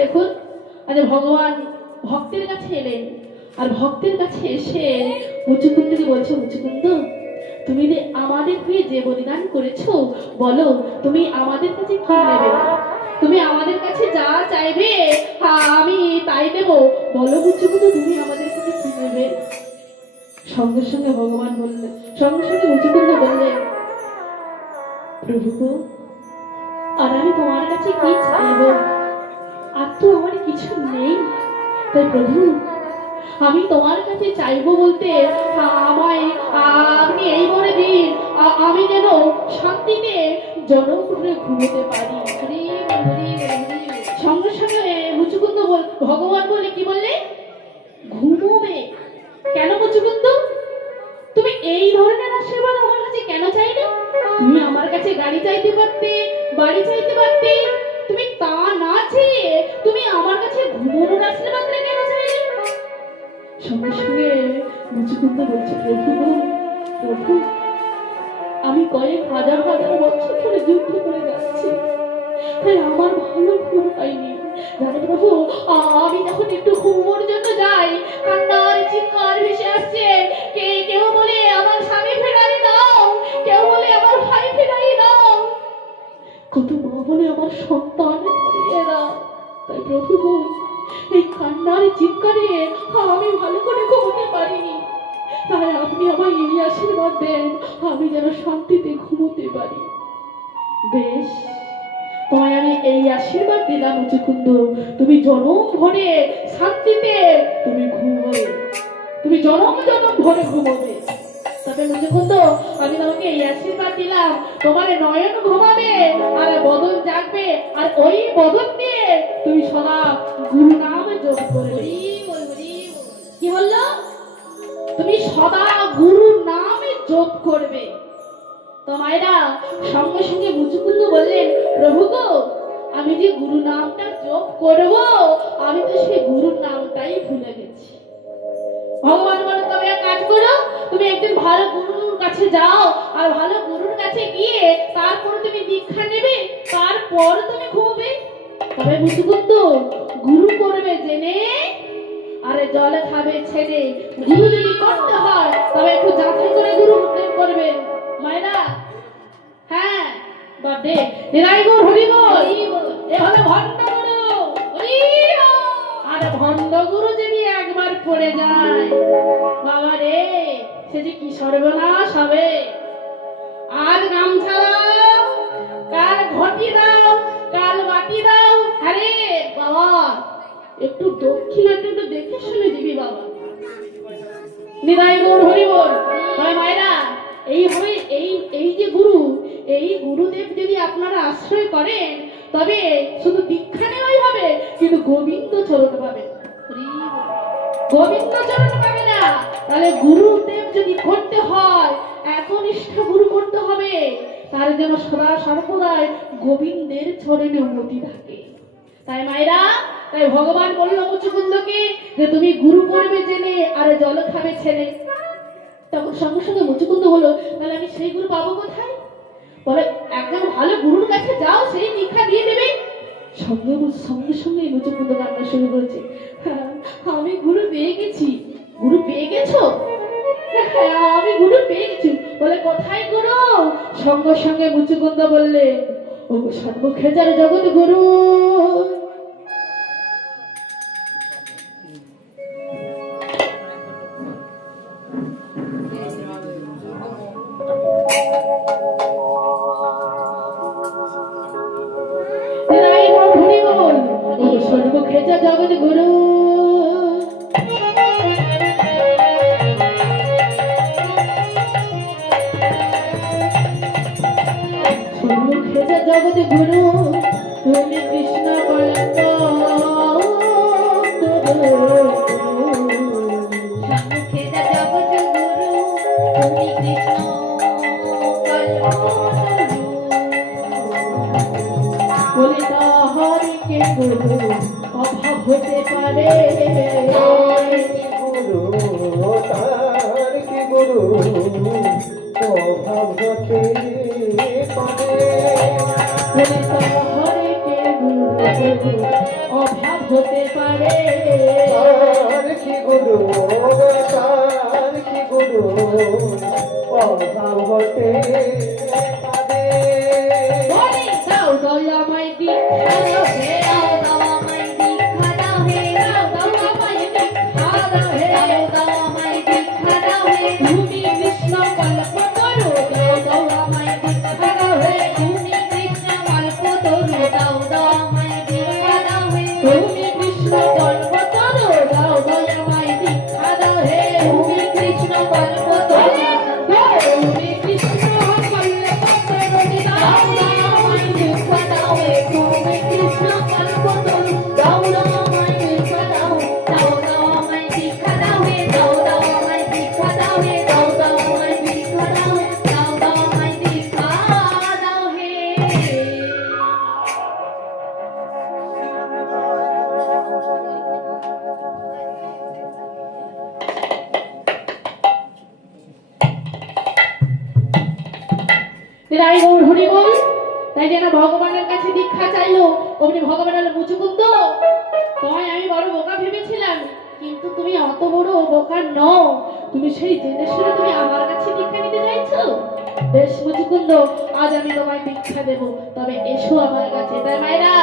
দেখুন আজ ভগবান ভক্তের কাছে এলেন, আর ভক্তের কাছে এসে মুচুকুন্দকে বলছে, মুচুকুন্দ তুমি আমাদের হয়ে যে বলিদান করেছো, বলো তুমি আমাদের কাছে কি নেবে? তুমি আমাদের কাছে যা চাইবে আমি তাই দেব, বলো মুচুকুন্দ তুমি আমাদের কাছে কি নেবে? সঙ্গে সঙ্গে ভগবান বললেন, সঙ্গে সঙ্গে মুচুকুন্দ বললেন, প্রভু আর আমি তোমার কাছে কি চাইব? আর তো আমার কিছু নেই, তাই প্রভু আমি তোমার কাছে চাইবো বলতে আমায় আপনি এই বলে দিন আমি যেন শান্তিতে জনগণে ঘুমোতে পারি। সঙ্গে সঙ্গে মুচুকুন্দ ভগবান বলে কি বললে? ঘুমোবে। কেন মুচুকুন্দ তুমি এই ধরনের আশীর্বাদ আমার কাছে কেন চাইলে? তুমি আমার কাছে গাড়ি চাইতে পারতে, বাড়ি চাইতে পারতে, তুমি তা না চেয়ে তুমি আমার কাছে ঘুমোনোর আশীর্বাদ কেন চাইলে? সঙ্গে সঙ্গে মুচুকুন্দ বলছে, প্রভু প্রভু আমি কয়েক হাজার হাজার বছর ধরে যুদ্ধ করে যাচ্ছি, তাই আমার ভালো ঘুম পাইনি। জানো প্রভু আমি যখন একটু ঘুমোর জন্য যাই, কান্নার চিৎকার ভেসে আসছে, কেউ বলে আমার স্বামী ফেরাই দাও, কেউ বলে আমার ভাই ফেরাই দাও, কত মা বলে আমার সন্তান ফিরিয়ে দাও। তাই প্রভু এই কান্নার চিৎকারে আমি ভালো করে ঘুমোতে পারিনি, তাই আপনি আমায় এই আশীর্বাদ দেন আমি যেন শান্তিতে ঘুমোতে পারি। বেশ তোমায় আমি এই আশীর্বাদ দিলাম মুচুকুন্দ, তুমি জনম ভরে শান্তিতে তুমি ঘুমোবে, তুমি জনম জনম ভরে ঘুমোবে। তবে মুচুকুন্দ আমি তোমাকে এই আশীর্বাদ দিলাম, তোমার নয়ন ঘুমাবে আর বদন জাগবে, আর ওই বদন দিয়ে তুমি সদা গুরু নাম জপ করবে। কি হলো? তুমি সদা গুরু নামে জপ করবে। তো মায়েরা সঙ্গে সঙ্গে মুচুকুন্দ বললেন, প্রভু গো আমি যে গুরু নামটা জপ করব, আমি তো সেই গুরুর নামটাই ভুলে গেছি। ভগবান বলে তবে এক কাজ করো, তুমি একজন ভালো গুরুর কাছে যাও, আর ভালো গুরুর কাছে গিয়ে তারপরে তুমি দীক্ষা নেবে, তারপর তুমি ঘুমবে। তবে মুচুকুন্দ গুরু করবে জেনে আরে জলে খাবে ছেড়ে, গুরু যদি করতে হয় তবে একটু যাচাই করে গুরু করবেন মায়েরা। হ্যাঁ বাদে নিরাই গো হরি বল, এ হলো ভণ্ড গুরু। আর ভণ্ড গুরু যদি একবার পড়ে যায় বাবা রে, সে যে কি সর্বনাশ হবে। আর গামছা দাও, কাল ঘটি দাও, কাল বাটি দাও, আরে বাবা একটু দক্ষিণাটা একটু দেখে শুনে দিবি বাবা। নিরাই গো হরি বল। মায়েরা এইভাবে এই যে গুরু, এই গুরুদেব যদি আপনারা আশ্রয় করেন তবে শুধু দীক্ষা নেওয়াই হবে, কিন্তু গোবিন্দ চরণ পাবেন। গোবিন্দ চরণ পাবে না। তাহলে গুরুদেব যদি করতে হয় একনিষ্ঠ গুরু করতে হবে, তার জন্য সদা সর্বদাই গোবিন্দের চরণে মতি থাকে। তাই মায়েরা, তাই ভগবান বলল মুচুকুন্দকে যে তুমি গুরু করবে জেনে আর জল খাবে ছেলে। তখন সঙ্গে সঙ্গে মুচুকুন্দ হলো, তাহলে আমি সেই গুরু পাবো কোথায়? বলে একদম ভালো গুরুর কাছে যাও, সেই দীক্ষা দিয়ে দেবে। সঙ্গে সঙ্গে সঙ্গে মুচুকুন্দ কান্না শুরু করেছে, আমি গুরু পেয়ে গেছি। গুরু পেয়ে গেছো? আমি গুরু পেয়ে গেছি। বলে কোথায় গুরু? সঙ্গে সঙ্গে মুচুকুন্দ বললে, ও সর্বক্ষেত্রে জগৎ গুরু। সর্বক্ষেত্রে জগৎ গুরু। সর্বক্ষেত্রে জগৎ গুরু, তুমি কৃষ্ণ কলঙ্ক। সর্বক্ষেত্রে জগৎ গুরু, তুমি কৃষ্ণ কলঙ্ক। বলে তাহারিকে গুরু অভাব হতে পারে, গুরু তার কি গুরু অভাব হতে পারে। বলে তাহারিকে গুরু অভাব তার কি গুরু তার কি গুরু অভাবতে পাবে বলি দাও দাও আমায় দীক্ষা দাও হে দাও দাও আমায় দীক্ষা দাও হে দাও দাও আমায় দীক্ষা দাও হে দাও দাও আমায় দীক্ষা দাও হে তুমি কৃষ্ণ কল্পতরু দাও দাও আমায় দীক্ষা দাও হে তুমি কৃষ্ণ কল্পতরু দাও দাও আমায় দীক্ষা দাও হে তুমি কৃষ্ণ কল্পতরু দাও দাও আমায় দীক্ষা দাও হে তুমি কৃষ্ণ কল্পতরু তুমি কৃষ্ণ কল্পতরু দাও দাও আমায় দীক্ষা দাও হে তুমি কৃষ্ণ কল্পতরু দাও দাও আমায় দীক্ষা দাও দাও দাও আমায় দীক্ষা দাও হে দাও দাও আমায় দীক্ষা দাও হে দাও দাও আমায় দীক্ষা দাও হে দাও দাও আমায় দীক্ষা দাও হে রাই গৌর হরি বল তাই যেন ভগবানের কাছে দীক্ষা চাইলো অমনি ভগবান হলো মুচুকুন্দ তোমায় আমি বড় বোকা ভেবেছিলাম কিন্তু তুমি অত বড় বোকা নও তুমি সেই জেনে শুনে তুমি আমার কাছে দীক্ষা নিতে চাইছো বেশ মুচুকুন্দ আজ আমি তোমায় দীক্ষা দেব তবে এসো আমার কাছে তাই মায়েরা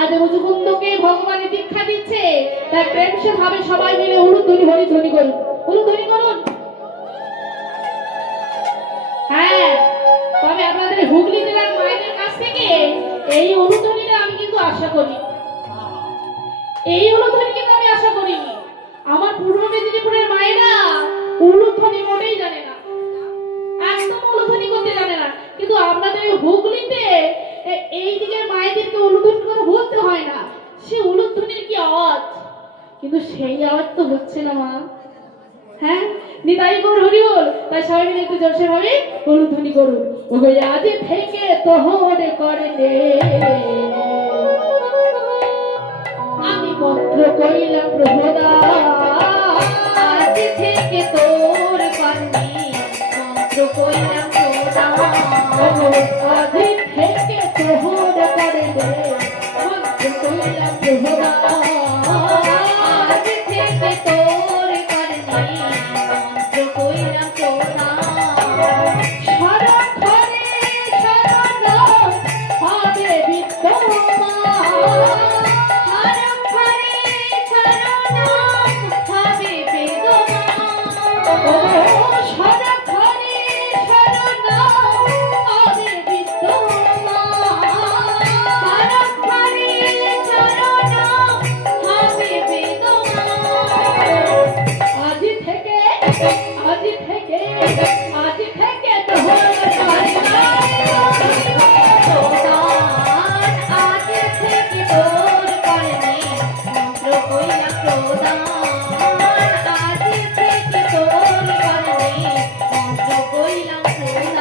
আজ মুচুকুন্দকে ভগবানের দীক্ষা দিচ্ছে তাই প্রেম সে ভাবে সবাই মিলে উলুধ্বনি হরিধ্বনি করুন উলুধ্বনি করুন হ্যাঁ তবে আপনাদের হুগলি জেলার মায়েদের কাছ থেকে এই অনুধ্বনিটা আমি কিন্তু আশা করি এই অনুধ্বনি কিন্তু আমি আশা করিনি আমার পূর্ব মেদিনীপুরের মায়েরা অনুধ্বনি মোটেই জানে না একদম অনুধ্বনি করতে জানে না কিন্তু আপনাদের এই হুগলিতে এই দিকের মায়েদেরকে অনুধ্বনি কথা বলতে হয় না সে অনুধ্বনির কি আওয়াজ কিন্তু সেই আওয়াজ তো হচ্ছে না মা হ্যাঁ নিতাই গৌর হরি বল তাই সবাই মিলে একটু জোরসে ভাবে অনুধ্বনি করুন ওগো আজ থেকে তোহরে করলে আমি মন্ত্র কইলাম প্রভুদা আজ থেকে তোর করলি মন্ত্র কইলাম প্রভুদা ওগো আজ থেকে তোহরে করলে মন্ত্র কইলাম প্রভুদা আজ থেকে তোর করলি মন্ত্র কইলাম প্রভুদা শরণ ধরে শরণ হবে বিদ্যমান শরণ ধরে শরণ হবে বেদমান শরণ ধরে শরণ হবে বিদ্যমান শরণ ধরে শরণ হবে বেদমান আজ থেকে তোর আজ থেকে তোর করনি মন্ত্র কইলাম প্রদান আজ থেকে তোর করনি মন্ত্র কইলাম প্রদান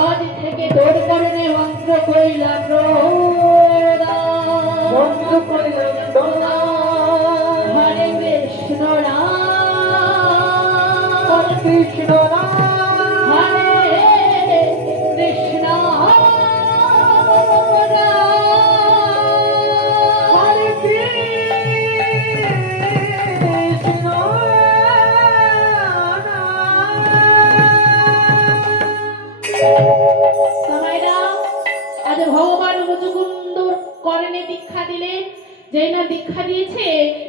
আজ থেকে তোর করনি মন্ত্র কইলাম প্রদান মন্ত্র কইলাম প্রদান হরে কৃষ্ণ রাম হরে কৃষ্ণ রাম হরে কৃষ্ণ হরে কৃষ্ণ সবাইরা আজ ভগবান মুচুকুন্দর করণে দীক্ষা দিলে যেই না দীক্ষা দিয়েছে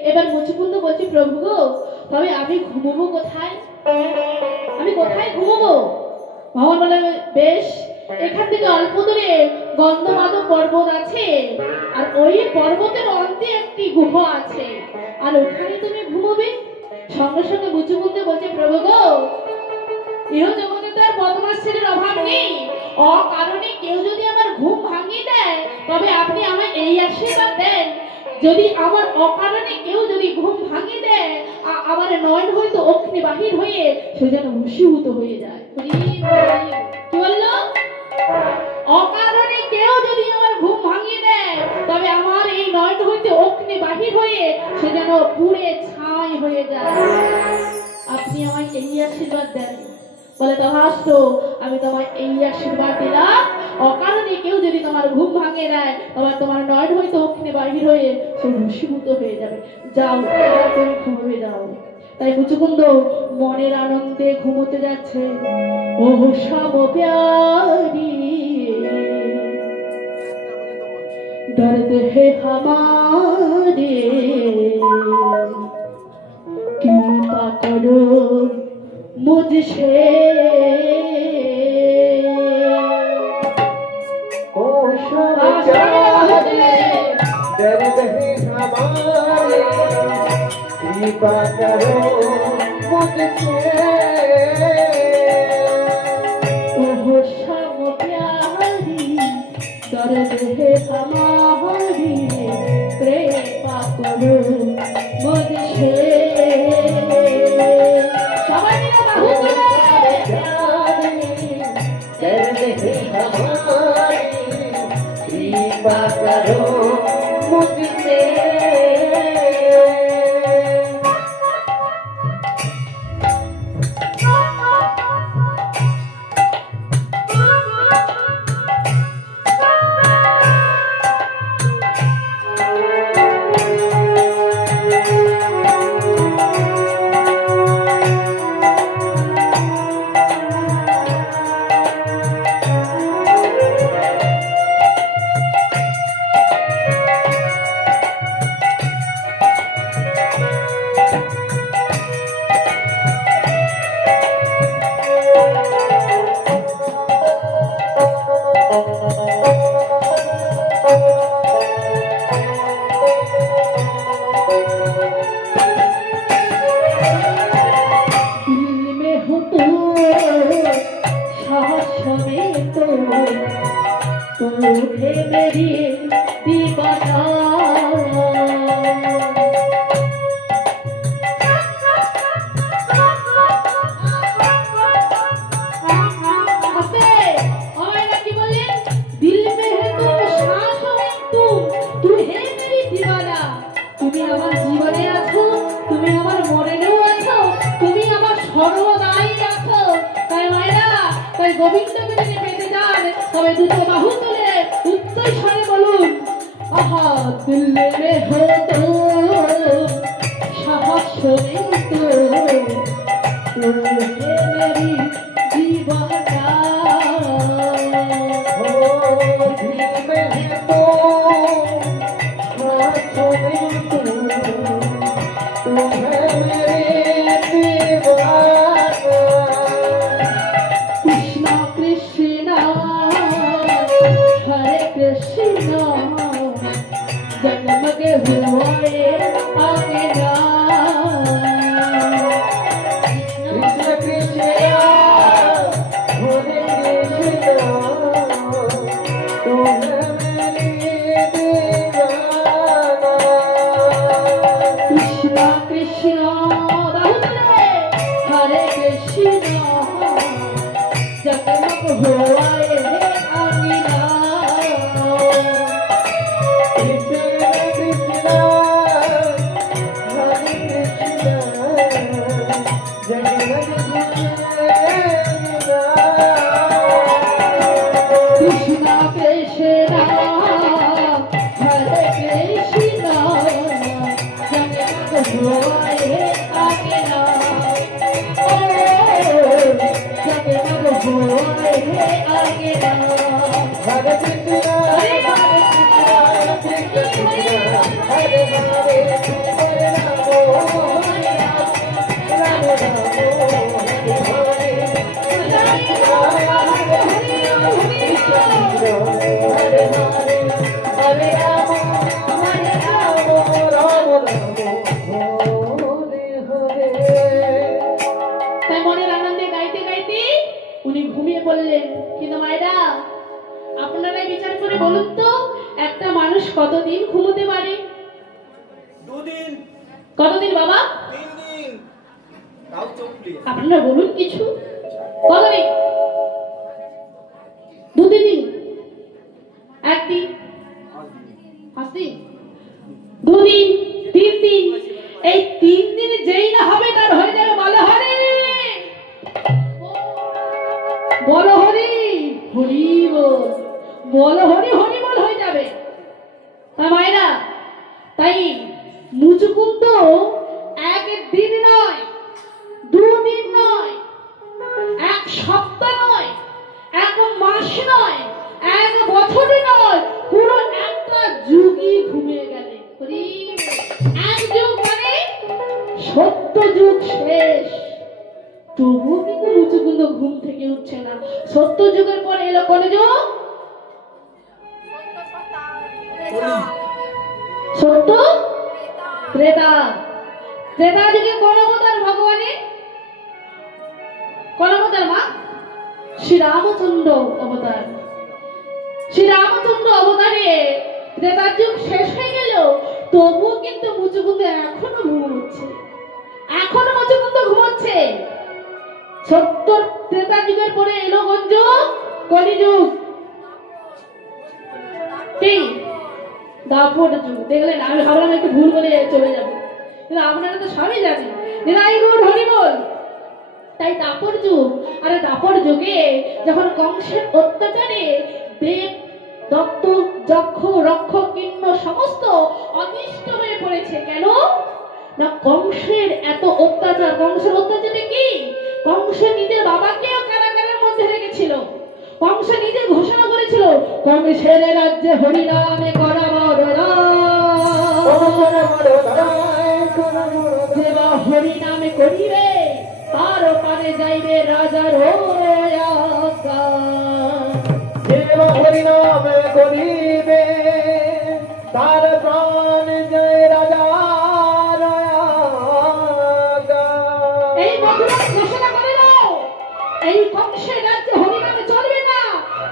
এবার মুচুকুন্দ বলছে প্রভু গো তবে আমি ঘুমবো কোথায় আমি কোথায় ঘুমবো ভগবান বলে বেশ এখান থেকে অল্প দূরে গন্ধমাদক পর্বত আছে আর ওই পর্বতের অন্তে একটি গুহ আছে আর ওখানে তুমি ঘুমোবে সঙ্গে সঙ্গে মুচুকুন্দ বলছে প্রভু গো ইহ জগতে তো আর বদমাস ছেলের অভাব নেই অকারণে কেউ যদি আমার ঘুম ভাঙিয়ে দেয় তবে আপনি আমায় এই আশীর্বাদ দেন যদি আমার অকারণে কেউ যদি ঘুম ভাঙিয়ে দেয় আমার নয়ন হয়তো অগ্নি বাহির হয়ে সে যেন ভূষীভূত হয়ে যায় কি বললো অকারণে কেউ যদি আমার ঘুম ভাঙিয়ে দেয় তবে আমার এই নয়ন হইতে অগ্নি বাহির হয়ে সে যেন পুড়ে ছাই হয়ে যায় আপনি আমায় এই আশীর্বাদ দেন বলে তথাস্তু আমি তোমায় এই আশীর্বাদ দিলাম অকারণে কেউ যদি তোমার ঘুম ভাঙিয়ে দেয়, আবার তোমার নয়ন হয়তো ওখানে বাহির হয়ে সে ভস্মীভূত হয়ে যাবে। যাও, এবার তুমি ঘুমোবে যাও। তাই মুচুকুন্দ মনের আনন্দে ঘুমোতে যাচ্ছে। ও সব প্যারি दर्द है हमारे कृपा करो मुझसे ओ शब्द दर्द है हमारे कृपा करो मुझसे ओह सब प्यारी दर्द है हमारी कृपा करो मुझसे সবাই মিলে বাহু তুলে दर्द है हमारे कृपा करो मुझसे दिल में हो तो साहस में तो है मेरी दीवाना আস্তে, ওরা কি বললেন? দিল মে হে তো শ্বাস মে তুই হে মেরি দিওয়ানা। তুমি আমার জীবনে আছো, তুমি আমার মরণেও আছো, তুমি আমার সর্বদাই আছো। তাই মায়েরা, তাই গোবিন্দকে যদি পেতে যান, তবে দুটো বাহু তুলে উচ্চ স্বরে বলুন, আহা দিল মে হো তো সাহস মে তো হে মেরি दीवाना हो दिल में है तो हाथों में तुम है मेरे दीवाना कृष्णा कृष्णा हरे कृष्णा जगमग हुए आगे ना कृष्ण कृष्ण हरे कृष्ण तुम है मेरे दीवाना कृष्णा कृष्णा राहुल हरे कृष्णा जगमग हुए आगे ना कृष्ण कृष्ण हरे कृष्ण जगन्नाथ कृष्णा कृष्णा हरे कृष्णा जगमग हुए आगे ना ओ जगमग हुए आगे ना हरे कृष्ण हरे हरे कृष्ण हरे हरे हरे राम राम राम हरे हरे हरे हरे राम राम हरे हरे তাই মনের আনন্দে গাইতে গাইতে উনি ঘুমিয়ে পড়লেন। কিন্তু মায়েরা, আপনারাই বিচার করে বলুন তো, একটা মানুষ কতদিন ঘুমোতে পারে? দুদিন কতদিন বাবা? 3 দিন তাও চোখ প্লিজ আপনারা বলুন কিছু। কতদিন? 2-3 দিন, 1 দিন, 5 দিন, 2 দিন, 3 দিন। এই 3 দিন যেই না হবে তার হয়ে যাবে বলো হরি বল হরি হরি বল। সত্য যুগের পর এলো কোন যুগ? সত্য ত্রেতা। ত্রেতা যুগে কোন অবতার ভগবানের? কোন অবতার মা? শ্রীরামচন্দ্র অবতার। শ্রীরামচন্দ্র অবতারে ত্রেতার যুগ শেষ হয়ে গেল, তবুও কিন্তু মুচুকুন্দ এখনো ঘুমোচ্ছে, এখনো মুচুকুন্দ ঘুমোচ্ছে। সত্তর ত্রেতা যুগের পরে এলো কোন যুগ? কলিযুগ। কি? দাপট যুগ। দেখলেন, আমি ভাবলাম একটু ভুল বলে চলে যাবো, কিন্তু আপনারা তো সবই জানেন। নিরাই গুণ হরি বল। তাই দাপট যুগ। আরে দাপট যুগে যখন কংসের অত্যাচারে দেব দত্ত যক্ষ রক্ষক কিন্ন সমস্ত অতিষ্ঠ হয়ে পড়েছে। কেন না? কংসের এত অত্যাচার। কংসের অত্যাচারে কি? কংস নিজের বাবাকেও কারাগারের মধ্যে রেখেছিল। কংস নিজে ঘোষণা করেছিল, কংসের রাজ্যে হরিনামে করা হরিনামে করিবে, তার পারে যাইবে রাজার হরিনামে করিবে, তার প্রাণ জয় রাজা। এই বন্ধুরা ঘোষণা করে দাও, এই কংসের রাজ্যে হরিনামে চলবে না।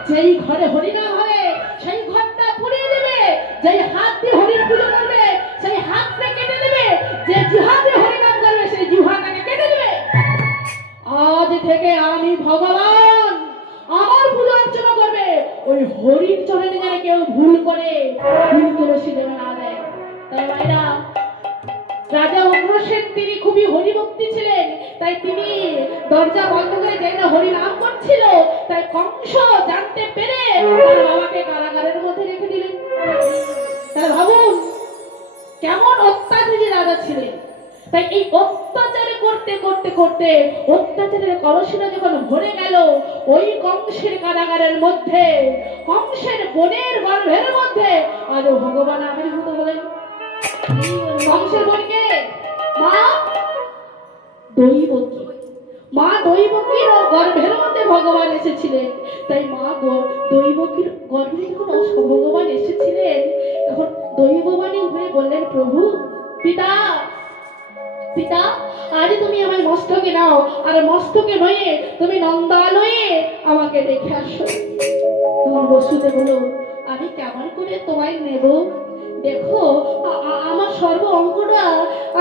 যেই ঘরে হরিনাম হবে সেই ঘরটা পুড়িয়ে দেবে, যেই হাত দিয়ে হরির পুজো করবে সেই হাতটা কেটে দেবে, যে জিহ্বা দিয়ে হরিনাম করবে সেই জিহ্বাটাকে কেটে দেবে। আজ থেকে আমি ভগবান, আমার পুজো অর্চনা করবে। ওই হরির চরণে যেন কেউ ভুল করে ফুল তুলসী যেন না দেয়। তাই মায়েরা, রাজা উগ্রসেন তিনি খুবই হরিভক্তি ছিলেন, তাই তিনি দরজা বন্ধ করে যেন হরি নাম করছিল, তাই কংস জানতে পেরে তার বাবাকে কারাগারের মধ্যে রেখে দিলেন। তাহলে ভাবুন কেমন অত্যাচারী রাজা ছিলেন। তাই এই অত্যাচারে করতে করতে করতে অত্যাচারের কলসিটা যখন ভরে গেল, ওই কংসের কারাগারের মধ্যে, কংসের বোনের গর্ভের মধ্যে আজ ভগবান আবির্ভূত হলেন। কংসের বোনকে মা দৈবকী, মা দৈবকীর গর্ভের মধ্যে ভগবান এসেছিলেন। তাই মা দৈবকীর গর্ভে যখন ভগবান এসেছিলেন, তখন দৈববাণী হয়ে বললেন, প্রভু পিতা পিতা, আজ তুমি আমার মস্তকে নাও, আর মস্তকে নয়ে তুমি নন্দালয়ে আমাকে দেখে আসো। তোমার বসুতে বলো, আমি কেমন করে তোমায় নেব? দেখো আমার সর্ব অঙ্গটা,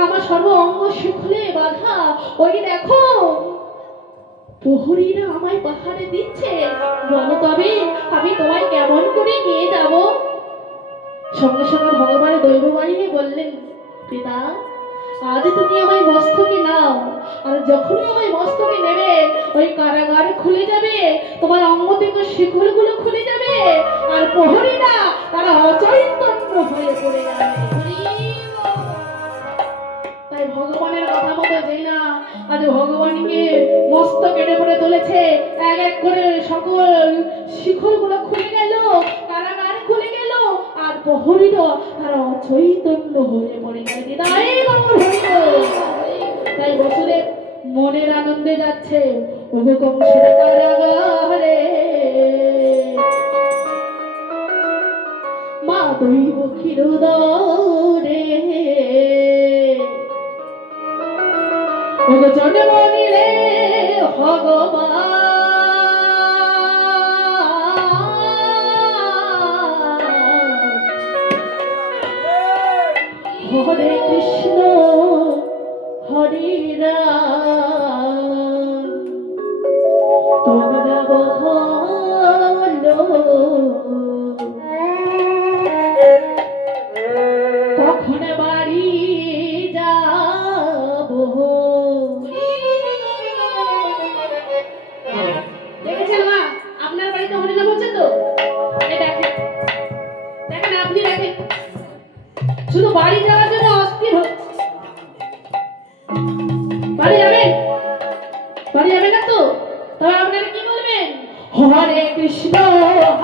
আমার সর্ব অঙ্গ শিখলে বাধা। ওই দেখো প্রহরীরা আমায় পাহাড়ে দিচ্ছে, বলো তবে আমি তোমায় কেমন করে নিয়ে যাব? সঙ্গে সঙ্গে ভগবান দৈববাণী বললেন, পিতা আজ তুমি আমায় মস্তকে নাও, আর যখনই আমায় মস্তকে নেবে ওই কারাগার খুলে যাবে, তোমার অঙ্গ থেকে শিকলগুলো খুলে যাবে, আর প্রহরীরা তারা অচৈতন্য হয়ে পড়ে যাবে। তাই ভগবানের কথা মতো যেই না আজ ভগবানকে মস্তক কেটে পড়ে তুলেছে, এক এক করে সকল শিকলগুলো খুলে গেল, কারাগার খুলে গেল, আর প্রহরীরা তারা অচৈতন্য হয়ে পড়ে গেল। তাই বসুদেব মনের আনন্দে যাচ্ছে, ওগো কংসের কারাগারে মা দৈবকীর উদরে, ওগো জন্ম নিলে ভগবান, হরে কৃষ্ণ হরে রাম, তোমরা বলো কখন বাড়ি যাব। দেখেছেন মা, আপনার বাড়িতে হরিনাম হচ্ছে তো? দেখেন দেখেন, আপনি দেখেন, শুধু বাড়ি যাওয়ার জন্য অস্থির হচ্ছে। বাড়ি যাবেন? বাড়ি যাবেন না তো? তবে আপনারা কি বলবেন? হরে কৃষ্ণ হরে রাম,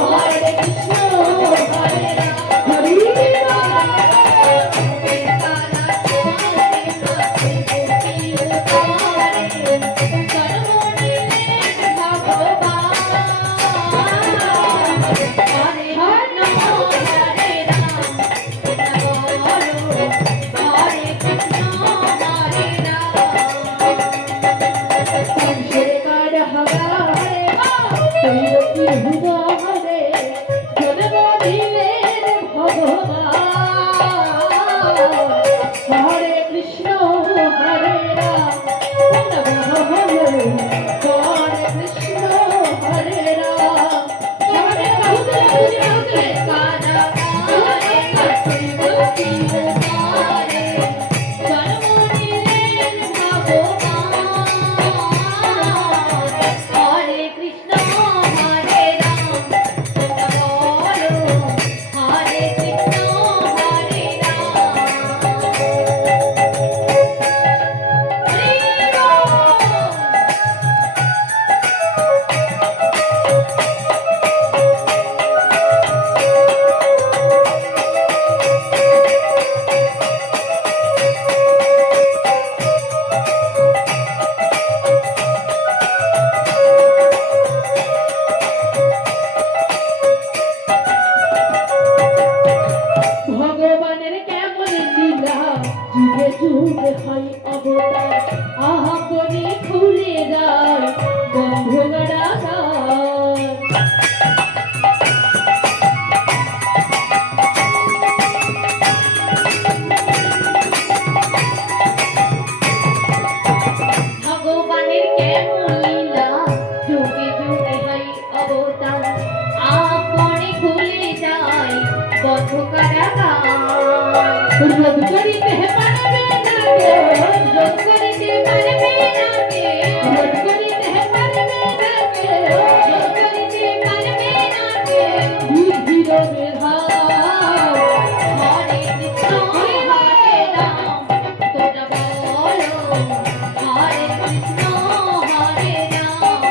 হরে কৃষ্ণ হরে রাম, হরি রাম। বদ্ধ কারাগার রোধ করিতে পারবে না কেউ, রোধ করিতে পারবে না কেউ, রোধ করিতে পারবে না কেউ, রোধ করিতে পারবে না কেউ। বুদ্ধির মেধাও হরে কৃষ্ণ হরে রাম, তোরা বলো হরে কৃষ্ণ হরে রাম।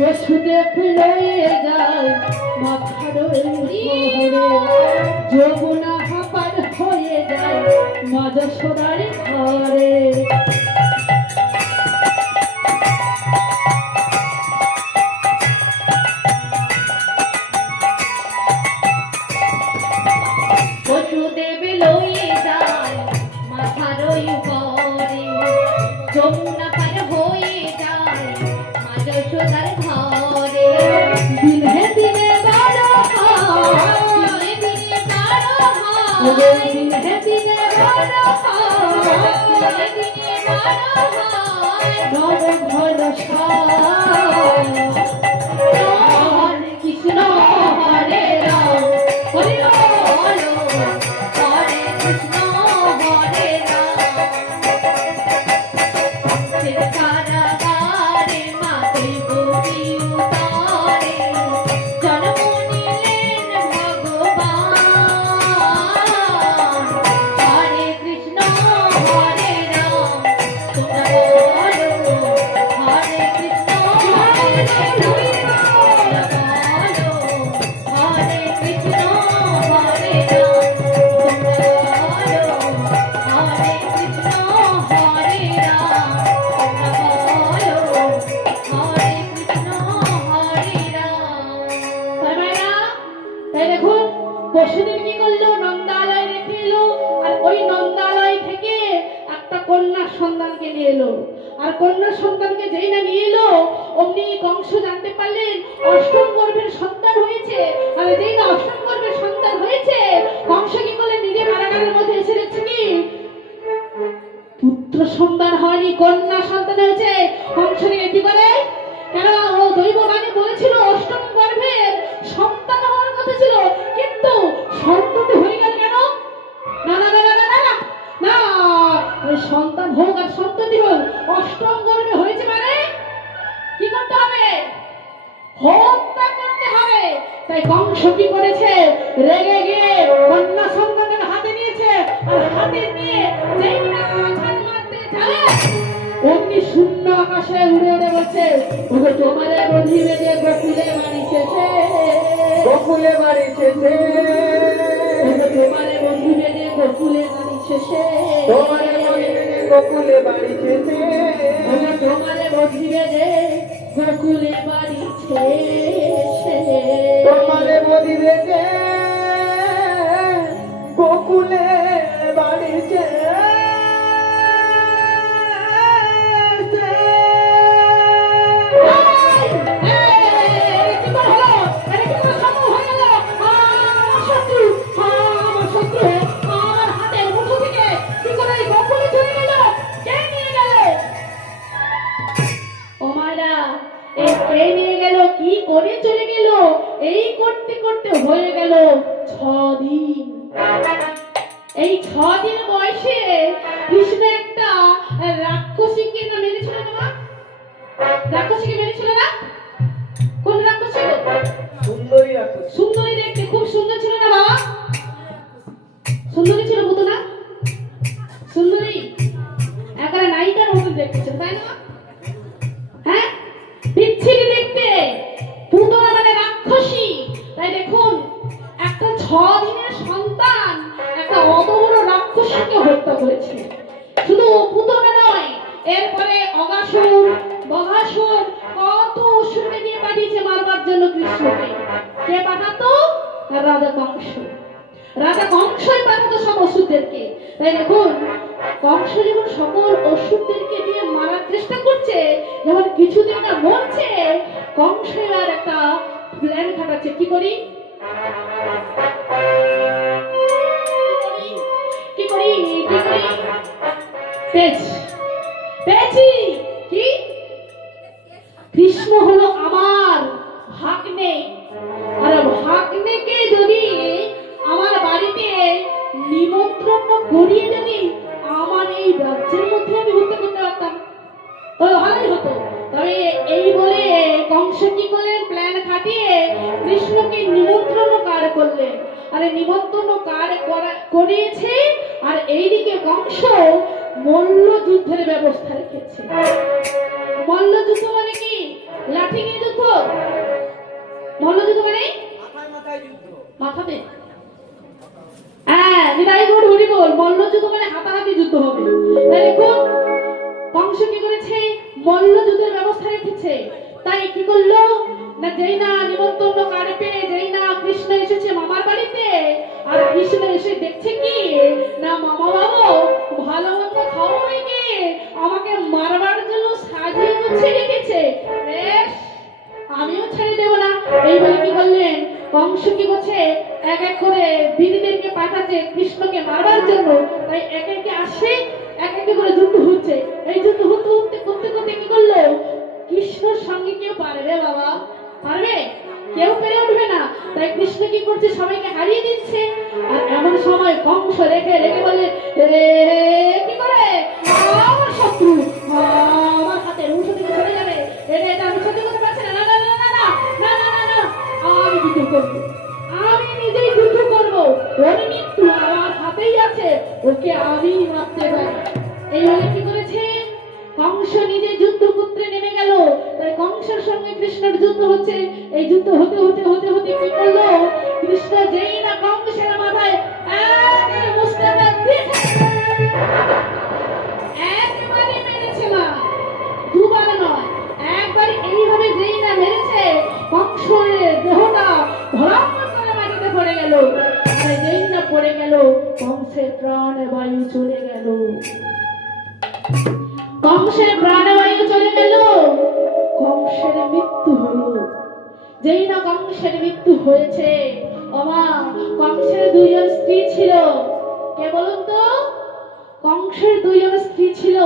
বসুদেব লয়ে যায় মাথার ঘরে, যমুনা হাপার হয়ে যায় মা যশোদার ঘরে। বসুদেব লয়ে যায় মাথার ঘরে, যমুনা পার হয়ে যায় মা যশোদার ঘরে। দিনে দিনে বড় হয়, দিনে দিনে বড় হয়, দিনে দিনে বড় হয়, দিনে দিনে বড় হয়। নব ঘন হরে কৃষ্ণ হরে রাম, হরে বলো হরে কৃষ্ণ হরে রাম। কারাগারে মাতে গতি উতারে, জন্ম নিলেন ভগবান। হরে কৃষ্ণ হরে রাম, তোমরা বলো হরে কৃষ্ণ হরে রাম, তোমরা বলো হরে কৃষ্ণ হরে রাম, তোমরা বলো হরে কৃষ্ণ হরে রাম, তোমরা বলো হরে কৃষ্ণ হরে রাম। তাই দেখুন বসুদেব কি করলো, নন্দালয় রেখে এলো, আর ওই নন্দালয় থেকে একটা কন্যা সন্তানকে নিয়ে এলো। আর কন্যা সন্তানকে যেই না নিয়ে এলো, অমনি কংস জানতে পারলেন অষ্টম গর্ভের সন্তান হয়েছে। আর যেই না অষ্টম গর্ভের সন্তান হয়েছে, কংস কি করলেন, নিজের কারাগারের মধ্যে এসে দেখছে কি পুত্র সন্তান হয়নি, কন্যা সন্তান হয়েছে। কংস নিয়ে কি করে, কেন ও দৈববাণী বলেছিল অষ্টম গর্ভের সন্তান হওয়ার কথা ছিল, কিন্তু সন্ততি হয়ে গেল কেন? না না না না না না না, ওই সন্তান হোক আর সন্ততি হোক, অষ্টম গর্ভে হয়েছে মানে কি করতে হবে, হত্যা করতে হবে। তাই কংস কি করেছে, রেগে গিয়ে কন্যা সন্তানের হাতে নিয়েছে, আর হাতে নিয়ে যেই না আঘাত মারতে যাবে, অমনি শূন্য আকাশে উড়ে উড়ে বলছে, ওগো তোমারে বধিবে যে গোকুলে মারিছেছে, গোকুলে বাড়িতেছে, ওগো তোমারে বধিবে যে গোকুলে মারিছেছে, তোমারে বলিবে গোকুলে বাড়িতেছে, ওগো তোমারে বধিবে যে গোকুলে মারিছেছে, তোমারে বলিবে যে গোকুলে বাড়িতে। কি করে চলে গেল, এই করতে করতে হয়ে গেল 6 দিন। এই 6 দিন বয়সে কৃষ্ণ একটা রাক্ষসীকে না মেরেছিল না মা, রাক্ষসীকে মেরেছিল না? কোন রাক্ষসী? সুন্দরী রাক্ষসী। সুন্দরী, দেখতে খুব সুন্দর ছিল না বাবা? সুন্দরী ছিল বুঝো না? সুন্দরী একেবারে নায়িকার মতো দেখতে ছিল, তাই না? হ্যাঁ, বিচ্ছিরি দেখতে, পুতনা মানে রাক্ষসী। তাই দেখুন একটা 6 দিনের সন্তান কৃষ্ণকে হত্যা করেছে। শুধু পুতনা নয়, এরপরে অগাসুর, বগাসুর কত অসুরকে দিয়ে পাঠিয়েছে মারবার জন্য কৃষ্ণকে। কে পাঠাতো? রাজা কংস। রাজা কংসই পাঠাতো সব অসুরদেরকে। তাই দেখুন, কংস যখন সকল অসুরদেরকে দিয়ে মারার চেষ্টা করছে, যখন কিছুদিন না মরছে, কংস এবার একটা প্ল্যান খাটাচ্ছে। কি করি কি করি কি করি পেয়েছি পেয়েছি কি? কৃষ্ণ হলো আমার ভাগ্নে, আর ভাগ্নেকে যদি আমার বাড়িতে নিমন্ত্রণ করিয়ে যদি আমার এই রাজ্যের মধ্যে আমি হত্যা করতে পারতাম তবে ভালোই হতো। তবে এই বলে কংস কি করলেন? প্ল্যান খাটিয়ে কৃষ্ণকে নিমন্ত্রণ কার করলেন। আরে নিমন্ত্রণ কার করিয়েছে, আর এইদিকে কংস মল্ল যুদ্ধের ব্যবস্থা রেখেছে। মল্ল যুদ্ধ মানে কি? লাঠি নিয়ে যুদ্ধ। মল্ল যুদ্ধ মানে মাথায় মাথায় যুদ্ধ। মাথাতে। হ্যাঁ, নিতাই গৌর হরি বল। মল্ল যুদ্ধ মানে হাতাহাতি যুদ্ধ হবে। তাই দেখুন, কংস কি করেছে? মল্ল যুদ্ধের ব্যবস্থা রেখেছে। তাই কি করলো না, যেই না নিমন্ত্রণ কার্ড পেয়ে যেই না কৃষ্ণ এসেছে মামার বাড়িতে, আর কৃষ্ণ এসে দেখছে কি না, মামা বাবু ভালো মন্দ খাওয়াবে কি আমাকে মারবার জন্য সাজিয়ে গুছিয়ে রেখেছে, বেশ আমিও ছেড়ে দেব না। এই বলে কি করলেন? কংস কি করছে? এক এক করে বীরদেরকে পাঠাচ্ছে কৃষ্ণকে মারবার জন্য। তাই এক একে আসে, এক একে করে যুদ্ধ হচ্ছে। এই যুদ্ধ করতে করতে করতে কি করলো? কৃষ্ণর সঙ্গে কেউ পারবে বাবা? পারবে? কেউ পেরে উঠবে না। তাই কৃষ্ণ কি করছে? সবাইকে হারিয়ে দিচ্ছে। আর এমন সময় কংস রেখে রেখে বলে, কি করে আমার শত্রু আমার হাতে রুশ দিকে চলে যাবে, এটা আমি সহ্য করতে পারছি না। না না না না না না না না না, আমি যুদ্ধ করবো, আমি নিজেই যুদ্ধ করবো। ওর মৃত্যু আমার হাতেই আছে, ওকে আমি মারতে পারি। এই বলে কি করেছে? কংস নিজে যুদ্ধ করতে নেমে গেল। তাই কংসের সঙ্গে কৃষ্ণের যুদ্ধ হচ্ছে। এই যুদ্ধ হতে হতে হতে হতে কি করলো? কৃষ্ণ যেই না কংসের মাথায় এক মুষ্টাঘাত দিয়েছে, একবারই মেরেছে না, দুবার নয়, একবারই এইভাবে যেই না মেরেছে, কংসের দেহটা ধরাম করে মাটিতে পড়ে গেল। আর যেই না পড়ে গেল, কংসের প্রাণে বায়ু চলে গেল। কংসের প্রাণবায়ু চলে গেল, কংসের মৃত্যু হলো। যেই না কংসের মৃত্যু হয়েছে, ওমা কংসের দুইজন স্ত্রী ছিল। কে বলুন তো? কংসের দুইজন স্ত্রী ছিল।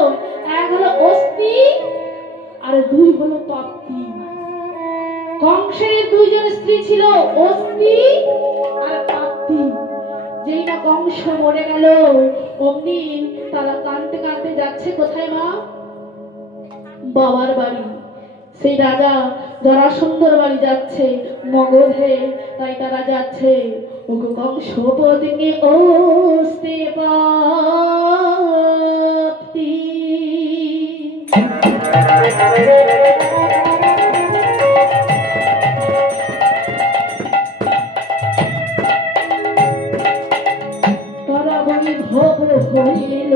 এক হলো অস্তি, আর দুই হলো তপ্তি। কংসের দুইজন স্ত্রী ছিল অস্তি আর তপ্তি। যেই না কংস মরে গেল, অমনি তারা কাঁদতে কাঁদতে যাচ্ছে কোথায় মা? বাবার বাড়ি। সেই রাজা জরাসন্ধর বাড়ি যাচ্ছে মগধে। তাই তারা যাচ্ছে, ওগো কংস পত্নী অস্তি তপ্তি। তারা বৈভব হইল,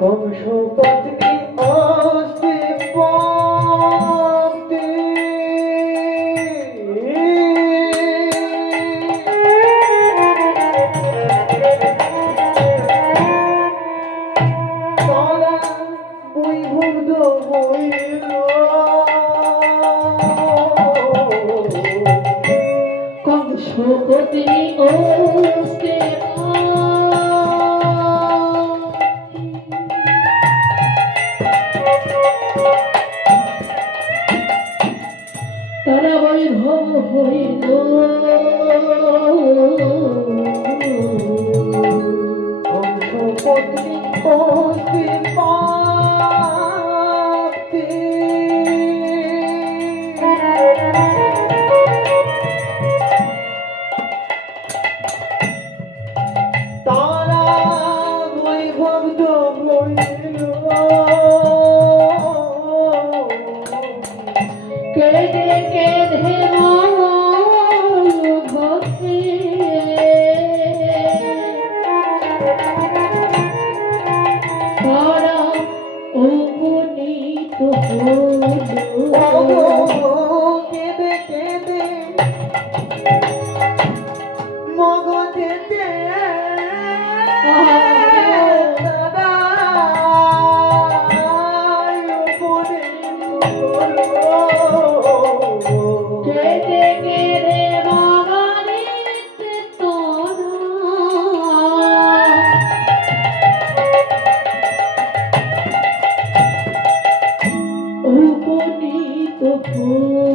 কংস পত্নী অস্তি পত্নী। তারা বৈভব হইল, কংস পত্নী অস্তি তারা বৈভব হইল। কংস পত্নী অস্তি পত্নী। তারা বৈভব হইল, কেঁদে কেঁদে মা ওগো হলো কেঁদে কেঁদে মগজেতে কেঁদে কেঁদে বাগানেতে তোরা উপনীত ফুল